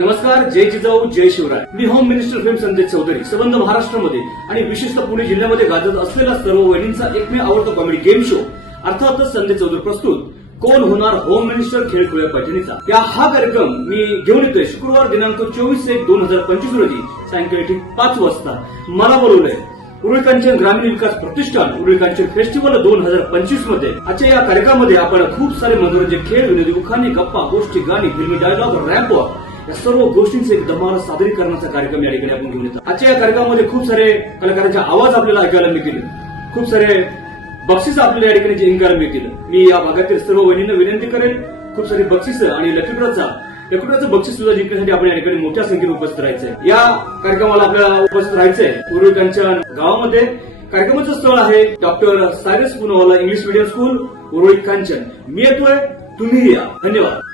नमस्कार जय जिजाऊ जय शिवराय. मी home minister fame Sanjay Chaudhari संबंध महाराष्ट्रामध्ये आणि विशेषतः पुणे जिल्ह्यामध्ये गाजत असलेला सर्व वहिनींचा एकमेव आवडता कॉमेडी गेम शो अर्थातच संजय चौधरी प्रस्तुत. कोण होणार होम मिनिस्टर खेळ खुल्या पैठणीचा? या हा कार्यक्रम मी घेऊन येतोय शुक्रवार दिनांक चोवीस एक दोन हजार पंचवीस रोजी सायंकाळी ठीक पाच वाजता. मला बोलवलंय उरुळकांचन ग्रामीण विकास प्रतिष्ठान उरुळकांचन फेस्टिवल दोन हजार पंचवीसमध्ये. आजच्या या कार्यक्रमामध्ये आपण खूप सारे मनोरंजक खेळ विनोदी उखाणी गप्पा गोष्टी गाणी फिल्मी डायलॉग रॅम्प या सर्व गोष्टींचे एक दमाला सादरीकरणाचा कार्यक्रम या ठिकाणी आपण घेऊन येतो. आजच्या या कार्यक्रमामध्ये खूप सारे कलाकारांचे आवाज आपल्याला ऐकायला मिळतील. खूप सारे बक्षीस आपल्याला या ठिकाणी जिंकायला मिळतील. मी या भागातील सर्व वहिनींना विनंती करेल खूप सारी बक्षीस आणि लखीपुराचा लकीड्रॉचं बक्षीस सुद्धा जिंकण्यासाठी आपण या ठिकाणी मोठ्या संख्येने उपस्थित राहायचंय. या कार्यक्रमाला आपल्याला उपस्थित राहायचंय उरुळकांच्या गावामध्ये. कार्यक्रमाचं स्थळ आहे doctor Cyrus Poonawalla English medium school Uruli Kanchan. मी येतोय तुम्ही या. धन्यवाद.